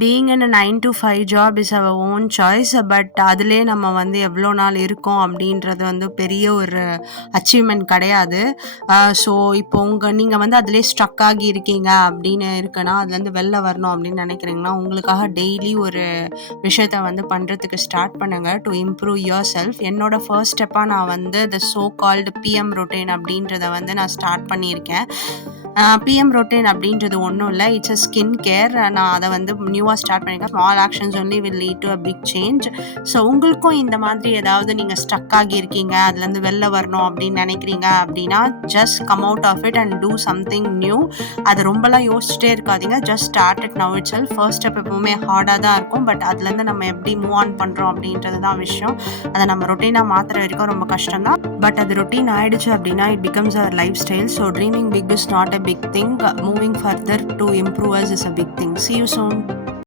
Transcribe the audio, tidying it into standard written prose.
Being in a 9 to 5 job is our own choice. But அதிலே நம்ம வந்து எவ்வளோ நாள் இருக்கோம் அப்படின்றது வந்து பெரிய ஒரு அச்சீவ்மெண்ட் கிடையாது. ஸோ இப்போ நீங்கள் வந்து அதிலே ஸ்ட்ரக் ஆகி இருக்கீங்க அப்படின்னு இருக்குன்னா, அதுலேருந்து வெளில வரணும் அப்படின்னு நினைக்கிறீங்கன்னா, உங்களுக்காக டெய்லி ஒரு விஷயத்த வந்து பண்ணுறதுக்கு ஸ்டார்ட் பண்ணுங்கள் டு இம்ப்ரூவ் யுவர் செல்ஃப். என்னோட ஃபர்ஸ்ட் ஸ்டெப்பாக நான் வந்து த சோ கால்டு பிஎம் ரொட்டீன் அப்படின்றத வந்து நான் ஸ்டார்ட் பண்ணியிருக்கேன். பிஎம் ரொட்டீன் அப்படின்றது ஒன்றும் இல்லை, இட்ஸ் அ ஸ்கின் கேர். நான் அதை வந்து நியூவாக ஸ்டார்ட் பண்ணியிருக்கேன். Small actions only will lead to a big change. So உங்களுக்கும் இந்த மாதிரி ஏதாவது நீங்கள் ஸ்டக் ஆகியிருக்கீங்க, அதுலேருந்து வெளில வரணும் அப்படின்னு நினைக்கிறீங்க அப்படின்னா, just come out of it and do something new. அது ரொம்பலாம் யோசிச்சுட்டே இருக்காதீங்க, just start it now itself. First step எப்பவுமே ஹார்டாக தான் இருக்கும், பட் அதுலேருந்து நம்ம எப்படி மூவ் ஆன் பண்ணுறோம் அப்படின்றது தான் விஷயம். அதை நம்ம ரொட்டீனாக மாற்றுற வரைக்கும் ரொம்ப கஷ்டம் தான். பட் அது ரொட்டீன் ஆயிடுச்சு அப்படின்னா it becomes our lifestyle. So dreaming big is not a big thing. Moving further to improve us is a big thing. See you soon.